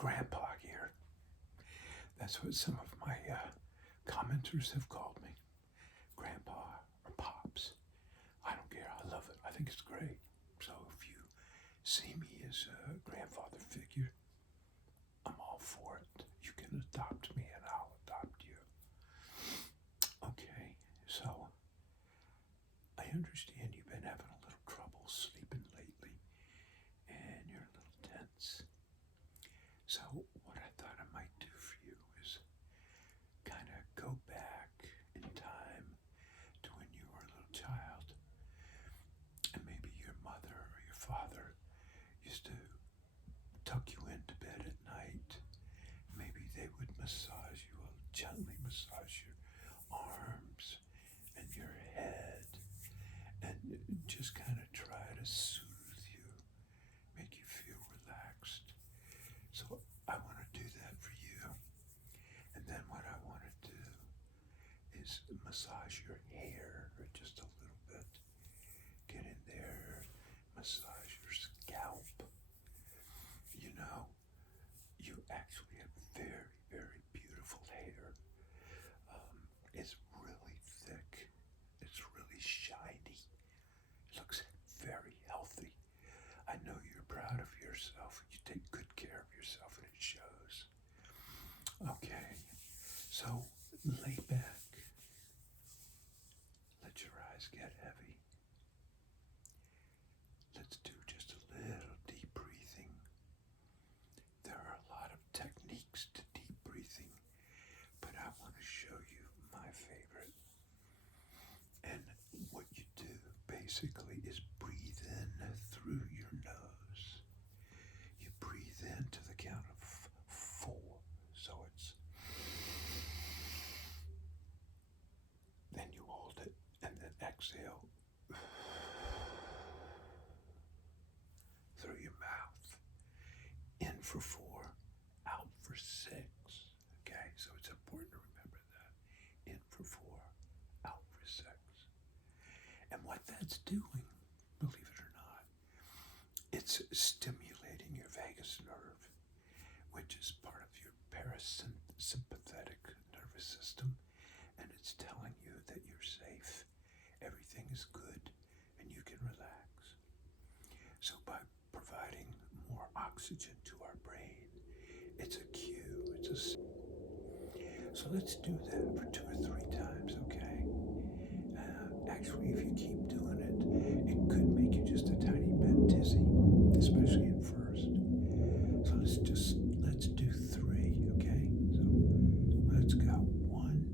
Grandpa here. That's what some of my commenters have called me. Grandpa or Pops. I don't care. I love it. I think it's great. So if you see me as a grandfather figure, I'm all for it. You can adopt me and I'll adopt you. Okay, so I understand you've been having a little trouble sleeping lately and you're a little tense. So what I thought I might do for you is kind of go back in time to when you were a little child, and maybe your mother or your father used to tuck you into bed at night. Maybe they would massage you, gently massage your arms and your head, and just kind of try to soothe you, make you feel relaxed. So I want to do that for you. And then what I want to do is massage your hair just a little bit. Get in there, massage your scalp. You know, you actually have very, very beautiful hair. It's really thick. It's really shiny. It looks very healthy. I know you're proud of yourself. You take good care of yourself and it shows. Okay, so lay back. Let your eyes get heavy. Let's do just a little deep breathing. There are a lot of techniques to deep breathing, but I want to show you my favorite. And what you do basically is breathe in through your nose. You breathe in to the count of 4. So it's, then you hold it and then exhale through your mouth. In for 4, out for 6. Okay, so it's important to remember that. In for 4, out for 6. And what that's doing, believe it or not, it's stimulating your vagus nerve, which is part of your parasympathetic nervous system, and it's telling you that you're safe, everything is good, and you can relax. So by providing more oxygen to our brain, it's a cue, so let's do that for 2 or 3 times, okay? Actually, if you keep doing it, it could make you just a tiny bit dizzy, especially at first. So let's do 3, okay? So let's go. 1.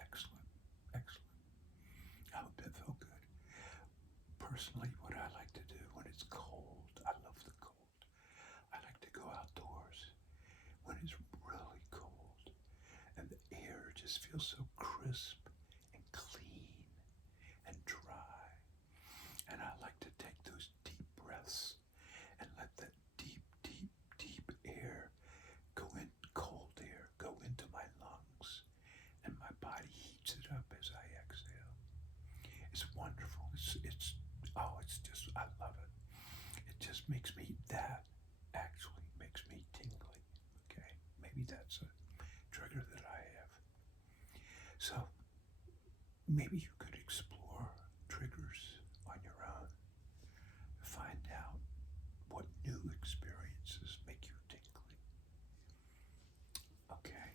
Excellent. I hope that felt good. Personally, what I like to do when it's cold, I love the cold. I like to go outdoors when it's really cold and the air just feels so crisp and clean and dry. And I like to take those deep breaths and let that deep, deep, deep air go in, cold air, go into my lungs, and my body heats it up as I exhale. It's wonderful. It's just, I love it. It just makes me, that actually makes me tingly. Okay, maybe that's a trigger that I have. So maybe you could explore triggers on your own. Find out what new experiences make you tingly. Okay,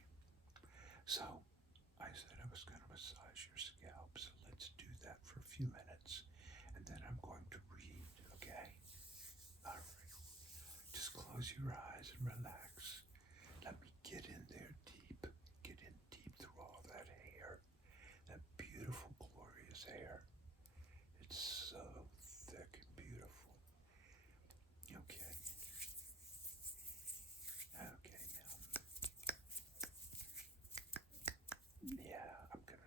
so I said I was going to massage your scalp, so let's do that for a few minutes, and then I'm going to read, okay? All right, just close your eyes and relax. Let me get in there deep, get in deep through all that hair, that beautiful, glorious hair. It's so thick and beautiful. Okay. Okay, now. Yeah, I'm going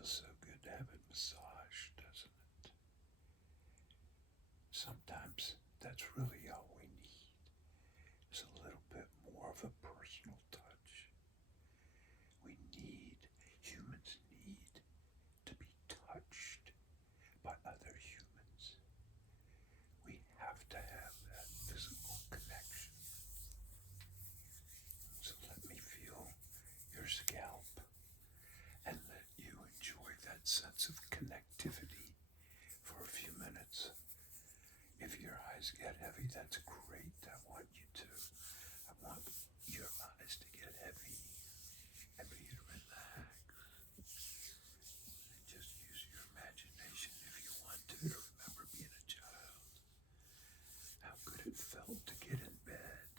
feels so good to have it massaged, doesn't it? Sometimes that's really all we need is a little bit more of a personal touch. Humans need to be touched by other humans. We have to have that physical connection. So let me feel your scalp and let you enjoy that sense of connectivity for a few minutes. If your eyes get heavy, that's great. I want you to. I want your eyes to get heavy and for you to relax. And just use your imagination if you want to remember being a child. How good it felt to get in bed.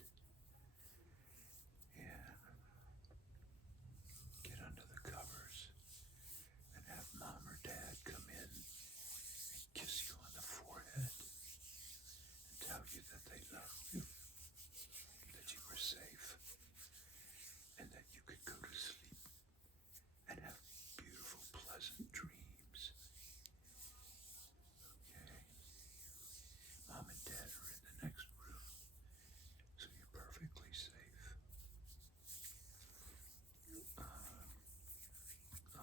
Yeah. Get under the covers and have mom or dad come in and kiss you on the forehead and tell you that they love you, that you were safe, and that you could go to sleep and have beautiful, pleasant dreams. Okay? Mom and dad are in the next room, so you're perfectly safe.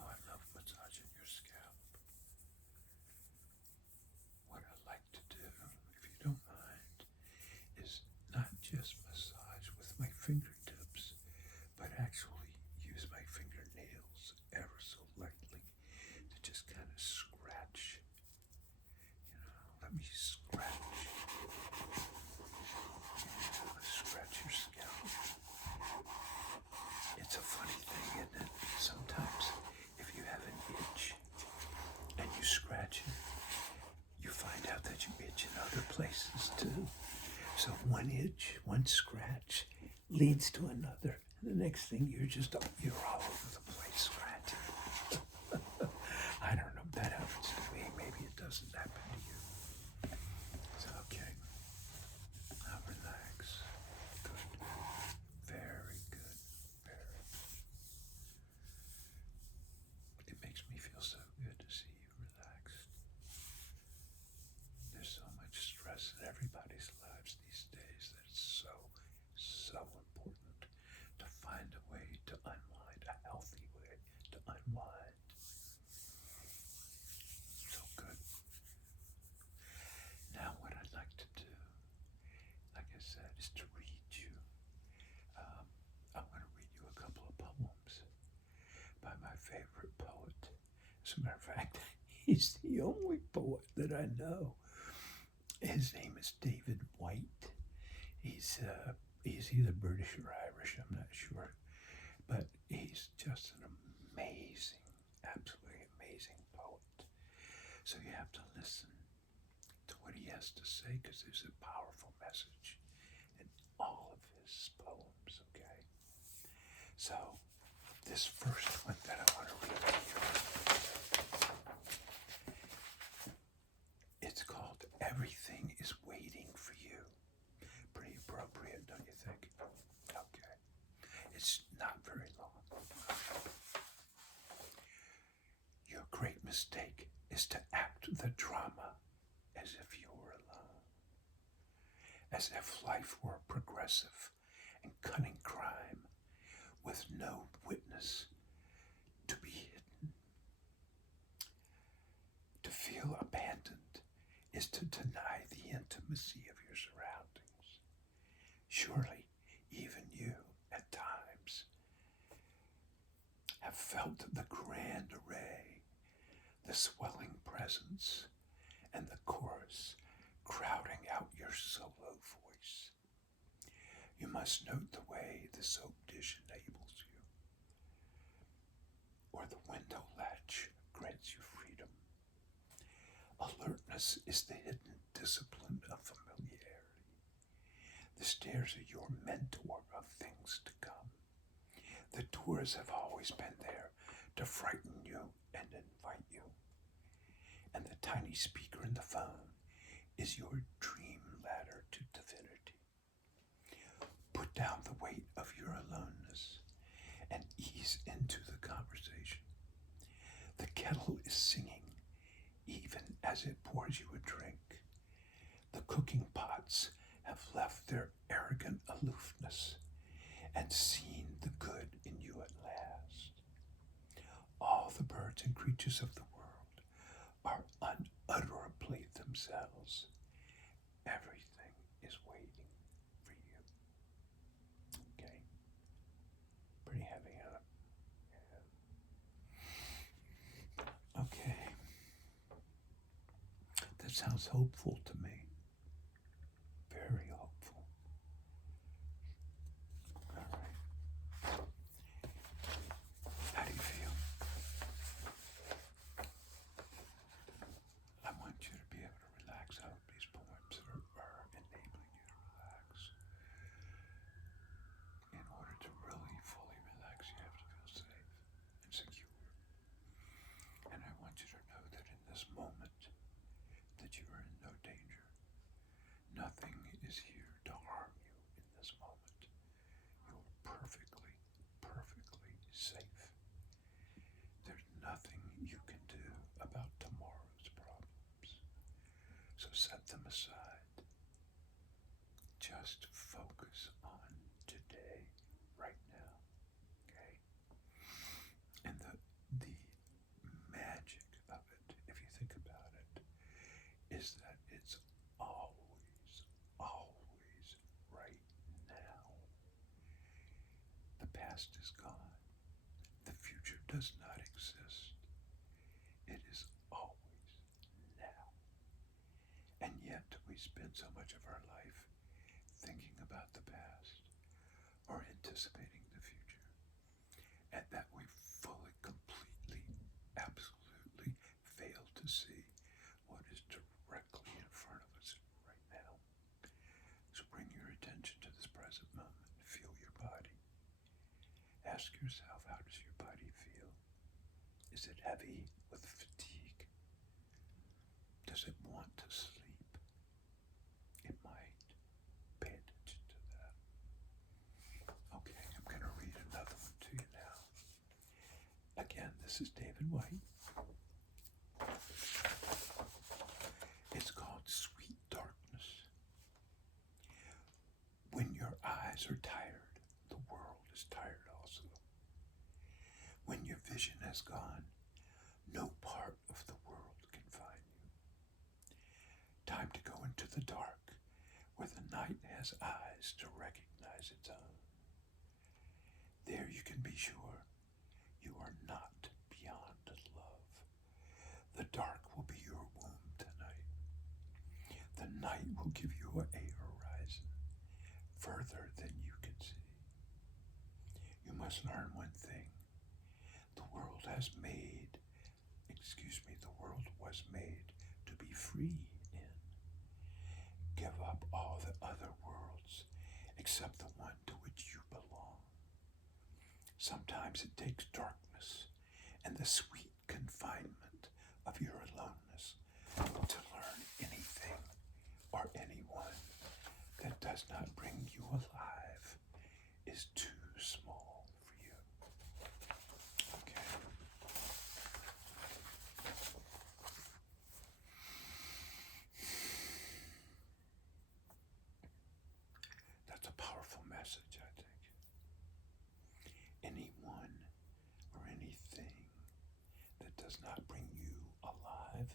I love massaging your scalp. What I like to do, if you don't mind, is not just massage with my fingertips, but actually use my fingernails ever so lightly to just kind of scratch. Let me scratch. Yeah, let's scratch your scalp. It's a funny thing, isn't it? Sometimes if you have an itch and you scratch it, you find out that you itch in other places too. So one itch, one scratch leads to another. And the next thing you're all over the place scratching. I don't know if that happens to me. Maybe it doesn't happen to you. It's okay. Now relax. Good. Very good. Very. It makes me feel so good to see you relaxed. There's so much stress in everybody's lives these days that it's so important to find a way to unwind, a healthy way to unwind. So good. Now what I'd like to do, like I said, is to read you. I want to read you a couple of poems by my favorite poet. As a matter of fact, he's the only poet that I know. His name is David White. He's either British or Irish, I'm not sure. But he's just an amazing, absolutely amazing poet. So you have to listen to what he has to say because there's a powerful message in all of his poems, okay? So this first one that I want to read to you, it's called Everything is Waiting for You. Pretty appropriate, don't you think? Okay. It's not very long. Your great mistake is to act the drama as if you were alone. As if life were a progressive and cunning crime with no witness to be hidden. To feel abandoned is to deny the intimacy of your surroundings. Surely, even you, at times, have felt the grand array, the swelling presence, and the chorus crowding out your solo voice. You must note the way the soap dish enables you, or the window latch grants you freedom. Alertness is the hidden discipline of familiarity. The stairs are your mentor of things to come. The doors have always been there to frighten you and invite you. And the tiny speaker in the phone is your dream ladder to divinity. Put down the weight of your aloneness and ease into the conversation. The kettle is singing even as it pours you a drink. The cooking pots have left their arrogant aloofness and seen the good in you at last. All the birds and creatures of the world are unutterably themselves. Everything is waiting for you. Okay? Pretty heavy, huh? Yeah. Okay. That sounds hopeful to me. Very hopeful. All right. How do you feel? I want you to be able to relax. I hope these poems are enabling you to relax. In order to really fully relax, you have to feel safe and secure. And I want you to know that in this moment, that you are in no danger. Nothing is here to harm you in this moment. You are perfectly, perfectly safe. There's nothing you can do about tomorrow's problems. So set them aside. Just focus on today, right now. Okay? And the magic of it, if you think about it, is that it's always, always right now. The past is gone. The future does not exist. It is always now. And yet we spend so much of our life thinking about the past or anticipating the future, and that we fully, completely, absolutely fail to see what is directly in front of us right now. So bring your attention to this present moment. Feel your body. Ask yourself, how does your body feel? Is it heavy with fatigue? Does it want to sleep? It might. Pay attention to that. Okay, I'm going to read another one to you now. Again, this is David White. It's called Sweet Darkness. When your eyes are tired, the world is tired also. When your vision has gone, no part of the world can find you. Time to go into the dark, where the night has eyes to recognize its own. There you can be sure you are not beyond love. The dark will be your womb tonight. The night will give you a horizon further than you can see. You must learn one thing. The world was made to be free in. Give up all the other worlds except the one to which you belong. Sometimes it takes darkness and the sweet confinement of your aloneness to learn anything or anyone that does not bring you alive is too small for you. Okay. That's a powerful message, I think. Anyone or anything that does not bring you alive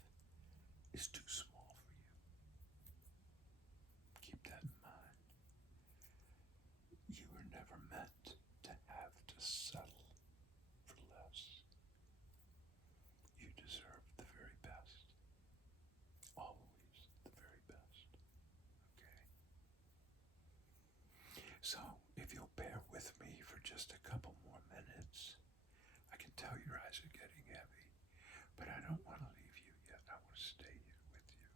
is too small for you. Keep that in mind. You were never meant to have to settle for less. You deserve the very best. Always the very best. Okay? So, if you'll bear with me for just a couple more minutes, I can tell your eyes are getting heavy, but I don't want to leave you yet. I want to stay here with you.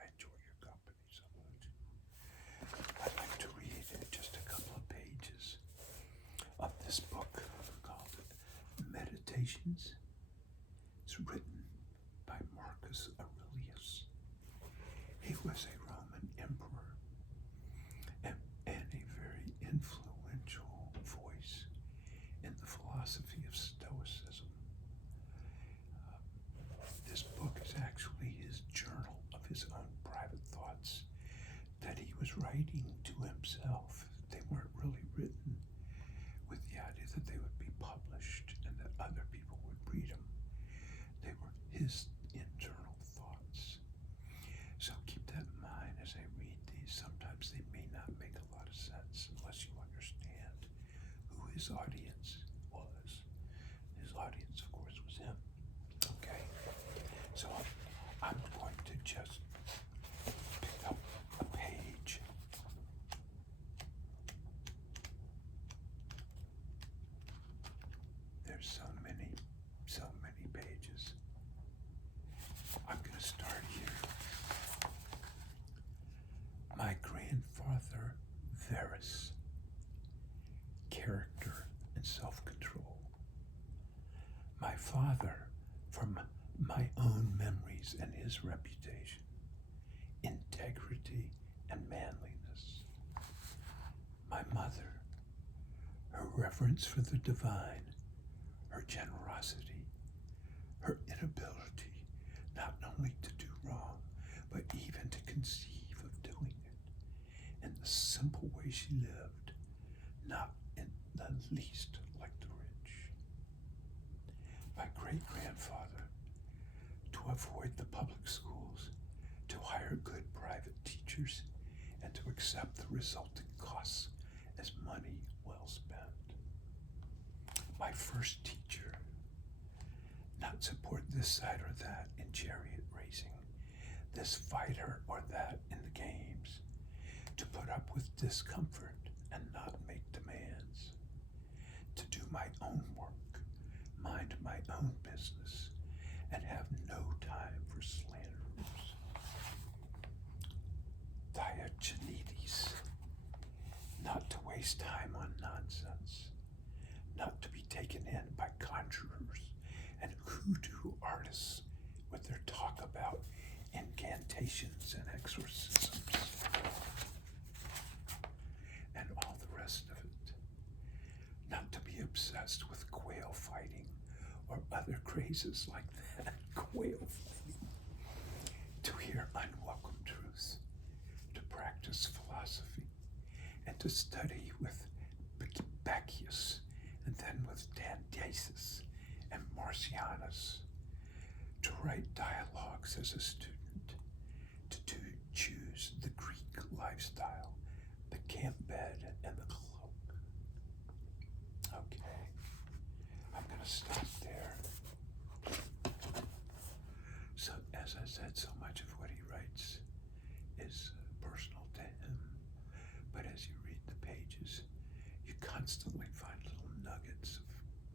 I enjoy your company so much. I'd like to read just a couple of pages of this book called Meditations. It's written by Marcus Aurelius. He was a Roman emperor and a very influential voice in the philosophy of Stoicism. his audience was. His audience, of course, was him. Okay? So I'm going to just pick up a page. There's so many pages. I'm going to start here. My grandfather, Varus, character and self-control. My father, from my own memories and his reputation, integrity and manliness. My mother, her reverence for the divine, her generosity, her inability not only to do wrong, but even to conceive of doing it in the simple way she lived, not in the least like the rich. My great-grandfather, to avoid the public schools, to hire good private teachers, and to accept the resulting costs as money well spent. My first teacher, not support this side or that in chariot racing, this fighter or that in the games, to put up with discomfort and not make demands, to do my own work, mind my own business, and have no time for slanderers. Diogenes, not to waste time on nonsense, not to be taken in by conjurers and hoodoo artists with their talk about incantations and exorcisms and all the rest of it. Not to be obsessed with quail fighting or other crazes like that. Quail fighting. To hear unwelcome truth, to practice philosophy, and to study with Bacchius, and then with Dandaeus and Marcianus, to write dialogues as a student, to choose the Greek lifestyle, the camp bed, and the cloak. Okay, I'm going to stop there. So, as I said, so much of what he writes is personal to him, but as you read the pages, you constantly find little nuggets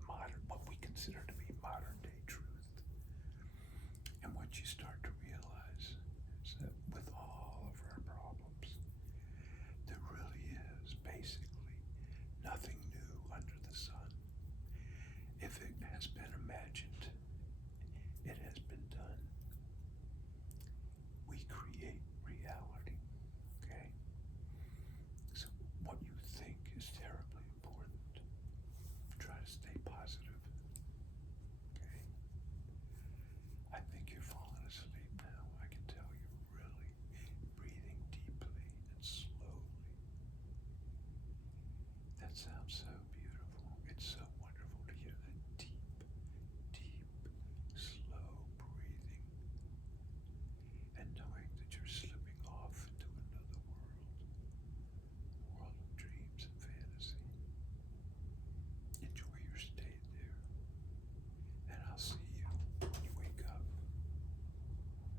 of what we consider to be modern day truth. And what you start to realize is that with all of our problems, there really is basically nothing new under the sun. If it has been imagined, it has been done. We create reality, okay? So what you think is terribly important. Try to stay positive, okay? I think you're falling asleep now. I can tell you're really breathing deeply and slowly. That sounds so